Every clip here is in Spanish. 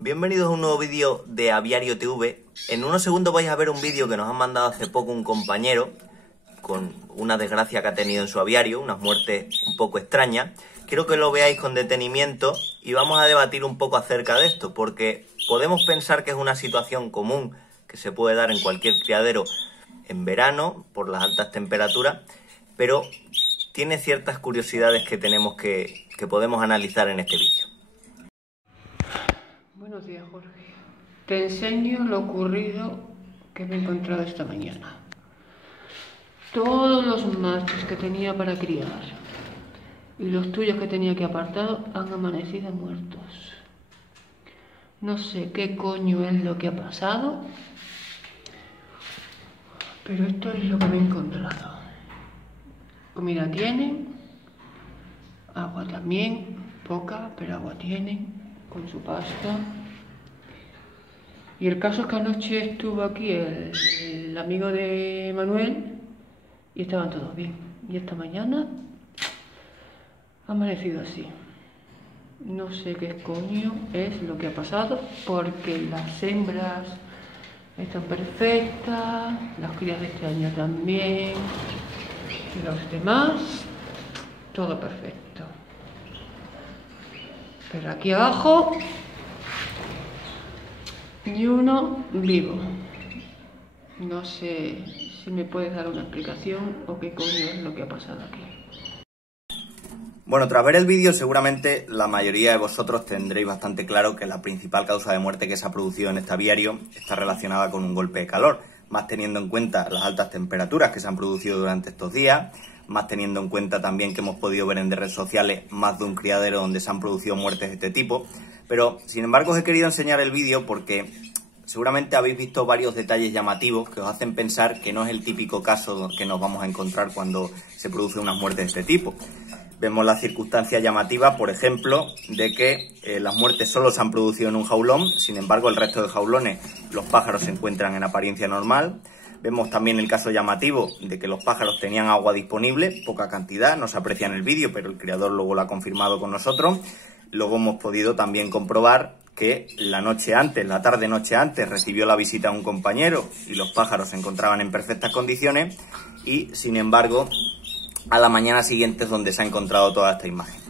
bienvenidos a un nuevo vídeo de Aviario TV. En unos segundos vais a ver un vídeo que nos han mandado hace poco un compañero con una desgracia que ha tenido en su aviario, unas muertes un poco extrañas. Quiero que lo veáis con detenimiento y vamos a debatir un poco acerca de esto, porque podemos pensar que es una situación común que se puede dar en cualquier criadero en verano por las altas temperaturas, pero tiene ciertas curiosidades que tenemos que podemos analizar en este vídeo. Buenos días, Jorge. Te enseño lo ocurrido que me he encontrado esta mañana. Todos los machos que tenía para criar y los tuyos que tenía que apartado han amanecido muertos. No sé qué coño es lo que ha pasado, pero esto es lo que me he encontrado. Comida tienen, agua también, poca, pero agua tienen, con su pasta. Y el caso es que anoche estuvo aquí el amigo de Manuel y estaban todos bien. Y esta mañana ha amanecido así. No sé qué coño es lo que ha pasado, porque las hembras están perfectas, las crías de este año también, y los demás, todo perfecto. Pero aquí abajo, ni uno vivo. No sé si me puedes dar una explicación o qué coño es lo que ha pasado aquí. Bueno, tras ver el vídeo seguramente la mayoría de vosotros tendréis bastante claro que la principal causa de muerte que se ha producido en este aviario está relacionada con un golpe de calor, más teniendo en cuenta las altas temperaturas que se han producido durante estos días, más teniendo en cuenta también que hemos podido ver en redes sociales más de un criadero donde se han producido muertes de este tipo. Pero, sin embargo, os he querido enseñar el vídeo porque seguramente habéis visto varios detalles llamativos que os hacen pensar que no es el típico caso que nos vamos a encontrar cuando se produce una muerte de este tipo. Vemos la circunstancia llamativa, por ejemplo, de que las muertes solo se han producido en un jaulón, sin embargo, el resto de jaulones, los pájaros se encuentran en apariencia normal. Vemos también el caso llamativo de que los pájaros tenían agua disponible, poca cantidad, no se aprecia en el vídeo, pero el criador luego lo ha confirmado con nosotros. Luego hemos podido también comprobar que la tarde-noche antes, recibió la visita de un compañero y los pájaros se encontraban en perfectas condiciones y, sin embargo, a la mañana siguiente es donde se ha encontrado toda esta imagen.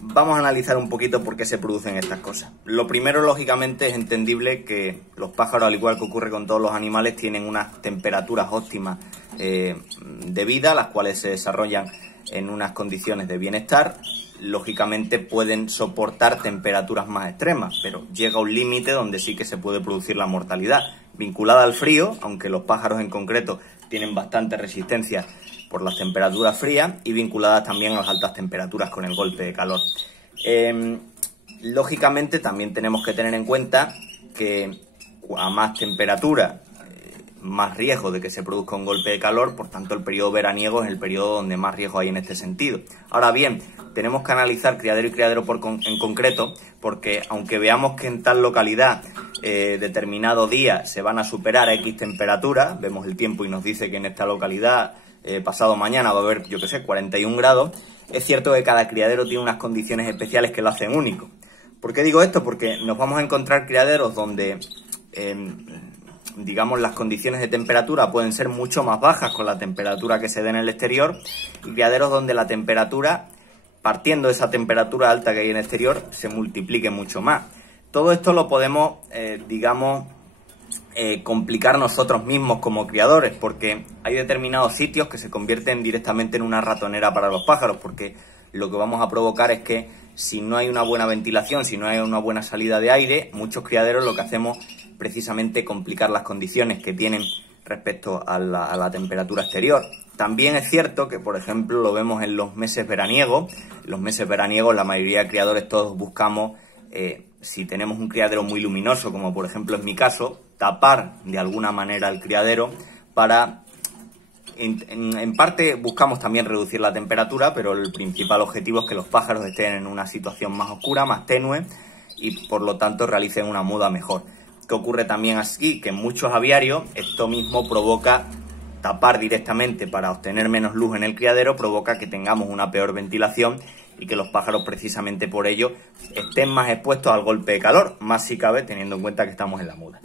Vamos a analizar un poquito por qué se producen estas cosas. Lo primero, lógicamente, es entendible que los pájaros, al igual que ocurre con todos los animales, tienen unas temperaturas óptimas de vida, las cuales se desarrollan en unas condiciones de bienestar. Lógicamente pueden soportar temperaturas más extremas, pero llega un límite donde sí que se puede producir la mortalidad, vinculada al frío, aunque los pájaros en concreto tienen bastante resistencia por las temperaturas frías y vinculadas también a las altas temperaturas con el golpe de calor. Lógicamente también tenemos que tener en cuenta que a más temperatura, más riesgo de que se produzca un golpe de calor, por tanto el periodo veraniego es el periodo donde más riesgo hay en este sentido. Ahora bien, tenemos que analizar criadero y criadero en concreto, porque aunque veamos que en tal localidad determinado día se van a superar a X temperaturas, vemos el tiempo y nos dice que en esta localidad pasado mañana va a haber, yo que sé, 41 grados, es cierto que cada criadero tiene unas condiciones especiales que lo hacen único. ¿Por qué digo esto? Porque nos vamos a encontrar criaderos donde digamos, las condiciones de temperatura pueden ser mucho más bajas con la temperatura que se dé en el exterior, y criaderos donde la temperatura, partiendo de esa temperatura alta que hay en el exterior, se multiplique mucho más. Todo esto lo podemos, complicar nosotros mismos como criadores, porque hay determinados sitios que se convierten directamente en una ratonera para los pájaros, porque lo que vamos a provocar es que si no hay una buena ventilación, si no hay una buena salida de aire, muchos criaderos lo que hacemos precisamente complicar las condiciones que tienen respecto a la temperatura exterior. También es cierto que, por ejemplo, lo vemos en los meses veraniegos. En los meses veraniegos la mayoría de criadores todos buscamos, si tenemos un criadero muy luminoso, como por ejemplo es mi caso, tapar de alguna manera el criadero para... En parte buscamos también reducir la temperatura, pero el principal objetivo es que los pájaros estén en una situación más oscura, más tenue y por lo tanto realicen una muda mejor. ¿Qué ocurre también aquí? Que en muchos aviarios esto mismo provoca tapar directamente para obtener menos luz en el criadero, provoca que tengamos una peor ventilación y que los pájaros precisamente por ello estén más expuestos al golpe de calor, más si cabe teniendo en cuenta que estamos en la muda.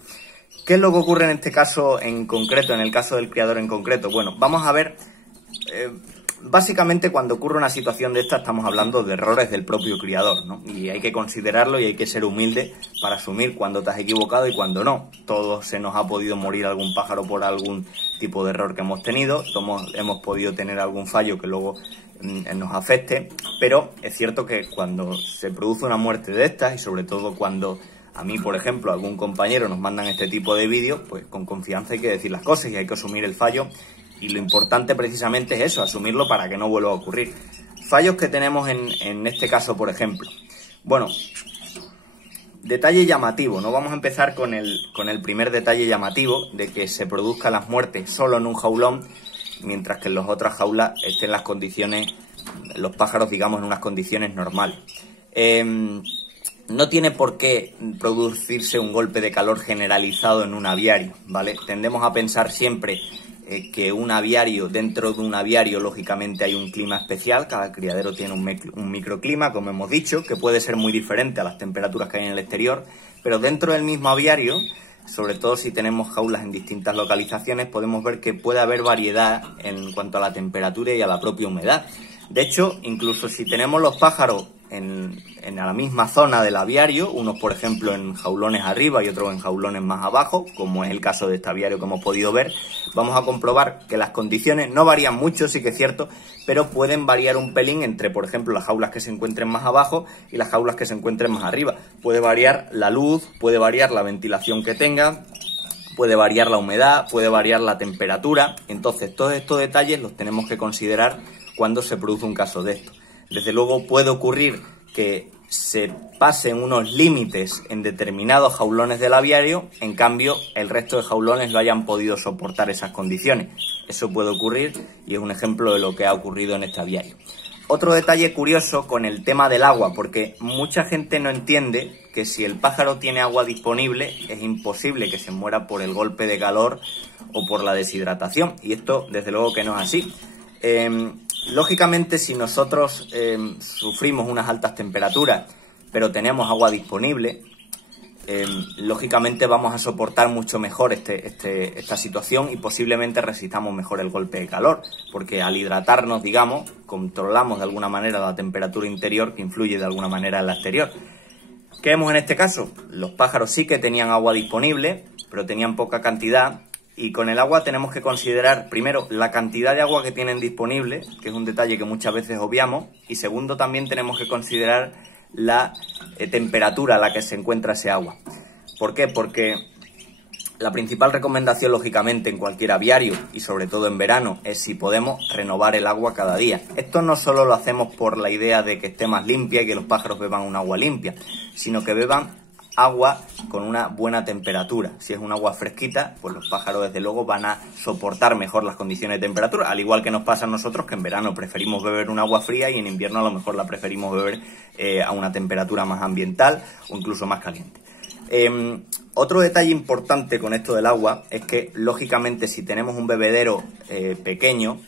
¿Qué es lo que ocurre en este caso en concreto, en el caso del criador en concreto? Bueno, vamos a ver, básicamente cuando ocurre una situación de esta estamos hablando de errores del propio criador, ¿no? Y hay que considerarlo y hay que ser humilde para asumir cuando te has equivocado y cuando no. Todos se nos ha podido morir algún pájaro por algún tipo de error que hemos tenido, todos hemos podido tener algún fallo que luego nos afecte, pero es cierto que cuando se produce una muerte de estas y sobre todo cuando a mí, por ejemplo, algún compañero nos mandan este tipo de vídeos, pues con confianza hay que decir las cosas y hay que asumir el fallo. Y lo importante precisamente es eso, asumirlo para que no vuelva a ocurrir. Fallos que tenemos en este caso, por ejemplo. Bueno, detalle llamativo, ¿no? Vamos a empezar con el primer detalle llamativo de que se produzcan las muertes solo en un jaulón, mientras que en las otras jaulas estén las condiciones, los pájaros, digamos, en unas condiciones normales. No tiene por qué producirse un golpe de calor generalizado en un aviario, ¿vale? Tendemos a pensar siempre que un aviario, dentro de un aviario, lógicamente hay un clima especial, cada criadero tiene un microclima, como hemos dicho, que puede ser muy diferente a las temperaturas que hay en el exterior, pero dentro del mismo aviario, sobre todo si tenemos jaulas en distintas localizaciones, podemos ver que puede haber variedad en cuanto a la temperatura y a la propia humedad. De hecho, incluso si tenemos los pájaros en la misma zona del aviario, unos por ejemplo en jaulones arriba y otros en jaulones más abajo, como es el caso de este aviario que hemos podido ver, vamos a comprobar que las condiciones no varían mucho, sí que es cierto, pero pueden variar un pelín entre, por ejemplo, las jaulas que se encuentren más abajo y las jaulas que se encuentren más arriba. Puede variar la luz, puede variar la ventilación que tenga, puede variar la humedad, puede variar la temperatura. Entonces, todos estos detalles los tenemos que considerar cuando se produce un caso de esto. Desde luego puede ocurrir que se pasen unos límites en determinados jaulones del aviario, en cambio el resto de jaulones no hayan podido soportar esas condiciones. Eso puede ocurrir y es un ejemplo de lo que ha ocurrido en este aviario. Otro detalle curioso con el tema del agua, porque mucha gente no entiende que si el pájaro tiene agua disponible es imposible que se muera por el golpe de calor o por la deshidratación, y esto desde luego que no es así. Lógicamente, si nosotros sufrimos unas altas temperaturas, pero tenemos agua disponible, lógicamente vamos a soportar mucho mejor esta situación y posiblemente resistamos mejor el golpe de calor, porque al hidratarnos, digamos, controlamos de alguna manera la temperatura interior que influye de alguna manera en la exterior. ¿Qué vemos en este caso? Los pájaros sí que tenían agua disponible, pero tenían poca cantidad. Y con el agua tenemos que considerar, primero, la cantidad de agua que tienen disponible, que es un detalle que muchas veces obviamos, y segundo, también tenemos que considerar la temperatura a la que se encuentra ese agua. ¿Por qué? Porque la principal recomendación, lógicamente, en cualquier aviario, y sobre todo en verano, es si podemos renovar el agua cada día. Esto no solo lo hacemos por la idea de que esté más limpia y que los pájaros beban un agua limpia, sino que beban agua con una buena temperatura. Si es un agua fresquita, pues los pájaros desde luego van a soportar mejor las condiciones de temperatura, al igual que nos pasa a nosotros, que en verano preferimos beber un agua fría y en invierno a lo mejor la preferimos beber a una temperatura más ambiental o incluso más caliente. Otro detalle importante con esto del agua es que, lógicamente, si tenemos un bebedero pequeño,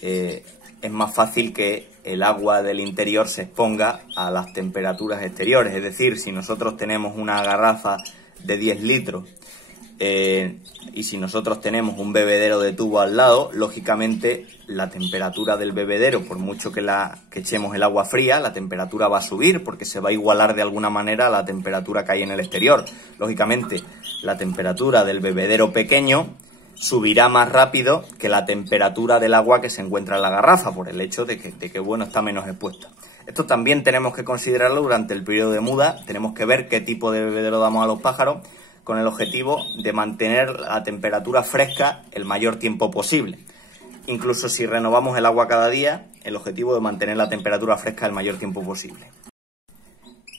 es más fácil que el agua del interior se exponga a las temperaturas exteriores. Es decir, si nosotros tenemos una garrafa de 10 litros y si nosotros tenemos un bebedero de tubo al lado, lógicamente la temperatura del bebedero, por mucho que echemos el agua fría, la temperatura va a subir porque se va a igualar de alguna manera a la temperatura que hay en el exterior. Lógicamente, la temperatura del bebedero pequeño subirá más rápido que la temperatura del agua que se encuentra en la garrafa, por el hecho de que bueno, está menos expuesta. Esto también tenemos que considerarlo durante el periodo de muda. Tenemos que ver qué tipo de bebedero damos a los pájaros con el objetivo de mantener la temperatura fresca el mayor tiempo posible. Incluso si renovamos el agua cada día, el objetivo de mantener la temperatura fresca el mayor tiempo posible.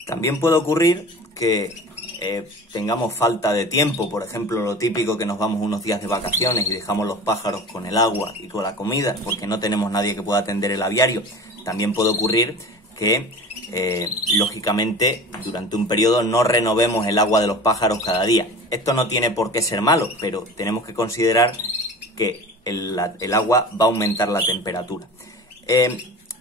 También puede ocurrir que tengamos falta de tiempo, por ejemplo, lo típico que nos vamos unos días de vacaciones y dejamos los pájaros con el agua y con la comida porque no tenemos nadie que pueda atender el aviario. También puede ocurrir que, lógicamente, durante un periodo no renovemos el agua de los pájaros cada día. Esto no tiene por qué ser malo, pero tenemos que considerar que el agua va a aumentar la temperatura.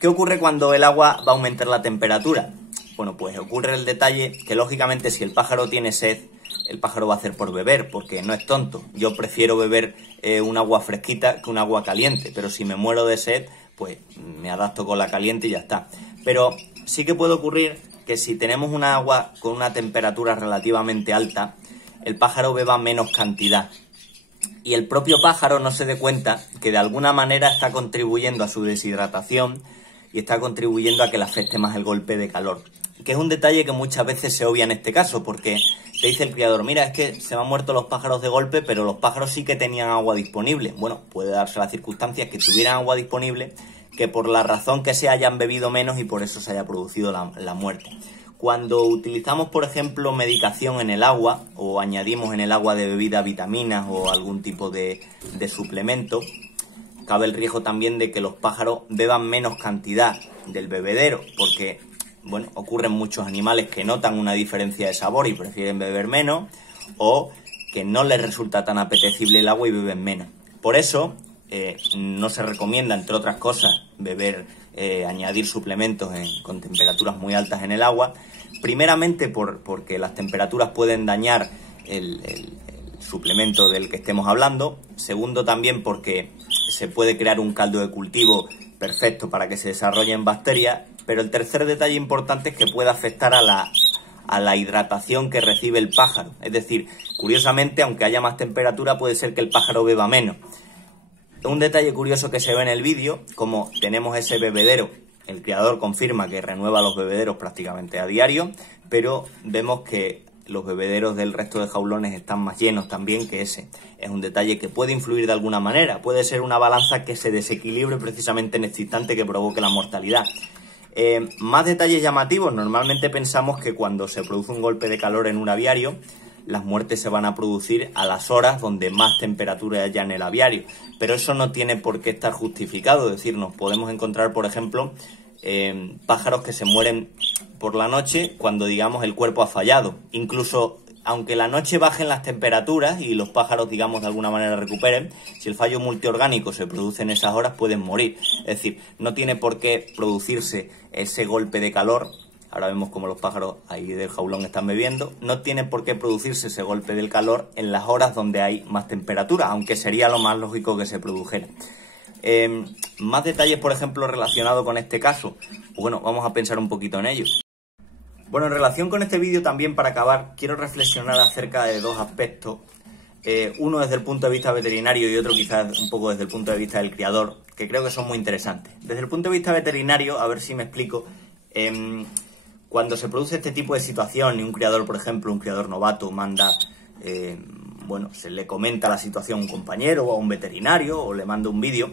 ¿Qué ocurre cuando el agua va a aumentar la temperatura? Bueno, pues ocurre el detalle que lógicamente si el pájaro tiene sed, el pájaro va a hacer por beber, porque no es tonto. Yo prefiero beber un agua fresquita que un agua caliente, pero si me muero de sed, pues me adapto con la caliente y ya está. Pero sí que puede ocurrir que si tenemos un agua con una temperatura relativamente alta, el pájaro beba menos cantidad. Y el propio pájaro no se dé cuenta que de alguna manera está contribuyendo a su deshidratación y está contribuyendo a que le afecte más el golpe de calor. Que es un detalle que muchas veces se obvia en este caso, porque te dice el criador, mira, es que se me han muerto los pájaros de golpe, pero los pájaros sí que tenían agua disponible. Bueno, puede darse la circunstancia que tuvieran agua disponible, que por la razón que sea hayan bebido menos y por eso se haya producido la muerte. Cuando utilizamos, por ejemplo, medicación en el agua o añadimos en el agua de bebida vitaminas o algún tipo de suplemento, cabe el riesgo también de que los pájaros beban menos cantidad del bebedero, porque, bueno, ocurren muchos animales que notan una diferencia de sabor y prefieren beber menos, o que no les resulta tan apetecible el agua y beben menos. Por eso, no se recomienda, entre otras cosas, añadir suplementos con temperaturas muy altas en el agua, primeramente porque las temperaturas pueden dañar el suplemento del que estemos hablando, segundo también porque se puede crear un caldo de cultivo perfecto para que se desarrollen bacterias, pero el tercer detalle importante es que puede afectar a la hidratación que recibe el pájaro. Es decir, curiosamente, aunque haya más temperatura, puede ser que el pájaro beba menos. Un detalle curioso que se ve en el vídeo, como tenemos ese bebedero, el criador confirma que renueva los bebederos prácticamente a diario, pero vemos que los bebederos del resto de jaulones están más llenos también que ese. Es un detalle que puede influir de alguna manera, puede ser una balanza que se desequilibre precisamente en este instante que provoque la mortalidad. Más detalles llamativos, normalmente pensamos que cuando se produce un golpe de calor en un aviario, las muertes se van a producir a las horas donde más temperatura haya en el aviario, pero eso no tiene por qué estar justificado. Es decir, nos podemos encontrar, por ejemplo, pájaros que se mueren por la noche cuando, digamos, el cuerpo ha fallado. Incluso, aunque la noche bajen las temperaturas y los pájaros, digamos, de alguna manera recuperen, si el fallo multiorgánico se produce en esas horas, pueden morir. Es decir, no tiene por qué producirse ese golpe de calor. Ahora vemos como los pájaros ahí del jaulón están bebiendo. No tiene por qué producirse ese golpe del calor en las horas donde hay más temperatura, aunque sería lo más lógico que se produjera. Más detalles, por ejemplo, relacionados con este caso. Bueno, vamos a pensar un poquito en ello. Bueno, en relación con este vídeo también, para acabar, quiero reflexionar acerca de dos aspectos. Uno desde el punto de vista veterinario y otro quizás un poco desde el punto de vista del criador, que creo que son muy interesantes. Desde el punto de vista veterinario, a ver si me explico, cuando se produce este tipo de situación y un criador, por ejemplo, un criador novato manda, se le comenta la situación a un compañero o a un veterinario o le manda un vídeo,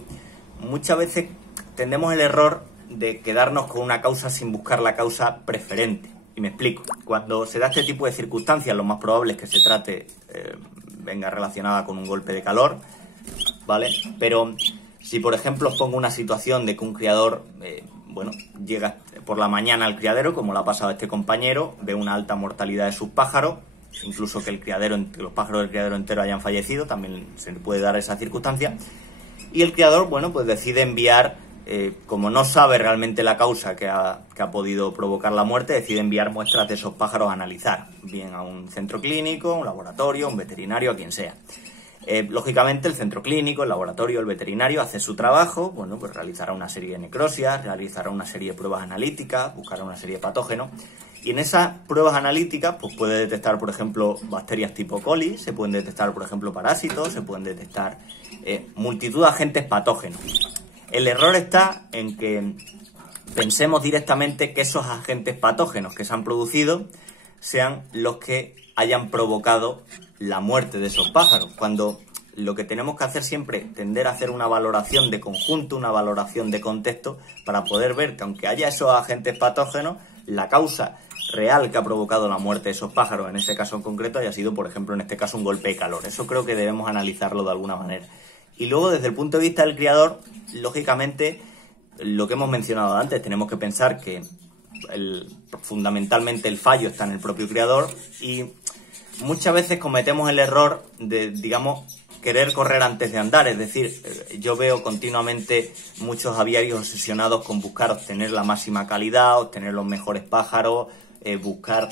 muchas veces tendemos el error de quedarnos con una causa sin buscar la causa preferente. Y me explico. Cuando se da este tipo de circunstancias, lo más probable es que se trate, venga relacionada con un golpe de calor, ¿vale? Pero si, por ejemplo, os pongo una situación de que un criador, llega por la mañana al criadero, como le ha pasado a este compañero, ve una alta mortalidad de sus pájaros, incluso que los pájaros del criadero entero hayan fallecido, también se puede dar esa circunstancia, y el criador, pues decide enviar, como no sabe realmente la causa que ha podido provocar la muerte, decide enviar muestras de esos pájaros a analizar, bien a un centro clínico, un laboratorio, un veterinario, a quien sea. Lógicamente el centro clínico, el laboratorio, el veterinario hace su trabajo, pues realizará una serie de necrosias, realizará una serie de pruebas analíticas, buscará una serie de patógenos, y en esas pruebas analíticas pues puede detectar, por ejemplo, bacterias tipo coli, se pueden detectar, por ejemplo, parásitos, se pueden detectar multitud de agentes patógenos. El error está en que pensemos directamente que esos agentes patógenos que se han producido sean los que hayan provocado la muerte de esos pájaros, cuando lo que tenemos que hacer siempre es tender a hacer una valoración de conjunto, una valoración de contexto, para poder ver que aunque haya esos agentes patógenos, la causa real que ha provocado la muerte de esos pájaros, en ese caso en concreto, haya sido, por ejemplo, en este caso, un golpe de calor. Eso creo que debemos analizarlo de alguna manera. Y luego, desde el punto de vista del criador, lógicamente, lo que hemos mencionado antes, tenemos que pensar que fundamentalmente el fallo está en el propio criador, y muchas veces cometemos el error de, digamos, querer correr antes de andar, es decir, yo veo continuamente muchos aviarios obsesionados con buscar obtener la máxima calidad, obtener los mejores pájaros, buscar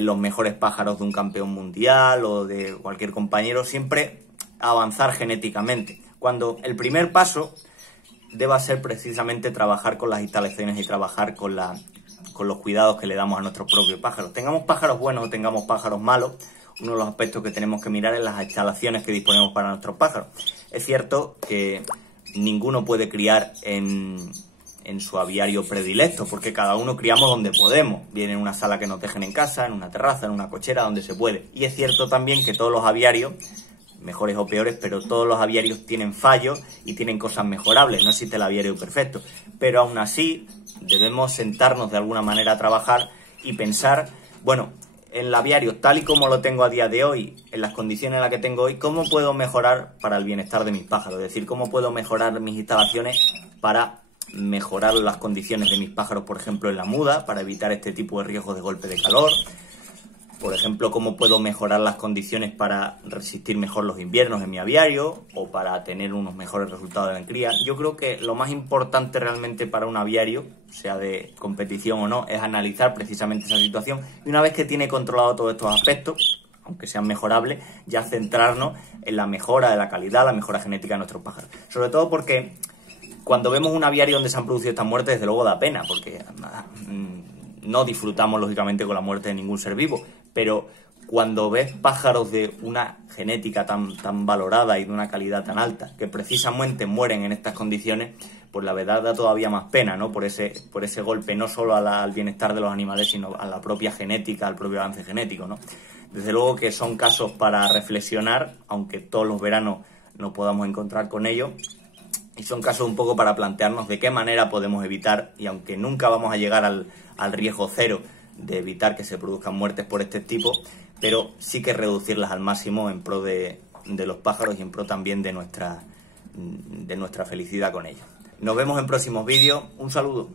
los mejores pájaros de un campeón mundial o de cualquier compañero, siempre avanzar genéticamente, cuando el primer paso deba ser precisamente trabajar con las instalaciones y trabajar con los cuidados que le damos a nuestros propios pájaros. Tengamos pájaros buenos o tengamos pájaros malos, uno de los aspectos que tenemos que mirar es las instalaciones que disponemos para nuestros pájaros. Es cierto que ninguno puede criar en su aviario predilecto, porque cada uno criamos donde podemos, bien en una sala que nos dejen en casa, en una terraza, en una cochera, donde se puede. Y es cierto también que todos los aviarios, mejores o peores, pero todos los aviarios tienen fallos y tienen cosas mejorables, no existe el aviario perfecto. Pero aún así debemos sentarnos de alguna manera a trabajar y pensar, bueno, en el aviario tal y como lo tengo a día de hoy, en las condiciones en las que tengo hoy, ¿cómo puedo mejorar para el bienestar de mis pájaros? Es decir, ¿cómo puedo mejorar mis instalaciones para mejorar las condiciones de mis pájaros, por ejemplo, en la muda, para evitar este tipo de riesgos de golpe de calor? Por ejemplo, ¿cómo puedo mejorar las condiciones para resistir mejor los inviernos en mi aviario o para tener unos mejores resultados en cría? Yo creo que lo más importante realmente para un aviario, sea de competición o no, es analizar precisamente esa situación y una vez que tiene controlado todos estos aspectos, aunque sean mejorables, ya centrarnos en la mejora de la calidad, la mejora genética de nuestros pájaros. Sobre todo porque cuando vemos un aviario donde se han producido estas muertes, desde luego da pena, porque no disfrutamos lógicamente con la muerte de ningún ser vivo, pero cuando ves pájaros de una genética tan valorada y de una calidad tan alta, que precisamente mueren en estas condiciones, pues la verdad da todavía más pena, ¿no? Por ese golpe, no solo al bienestar de los animales, sino a la propia genética, al propio avance genético, ¿no? Desde luego que son casos para reflexionar, aunque todos los veranos nos podamos encontrar con ellos, y son casos un poco para plantearnos de qué manera podemos evitar, y aunque nunca vamos a llegar al riesgo cero de evitar que se produzcan muertes por este tipo, pero sí que reducirlas al máximo en pro de los pájaros y en pro también de nuestra felicidad con ellos. Nos vemos en próximos vídeos. Un saludo.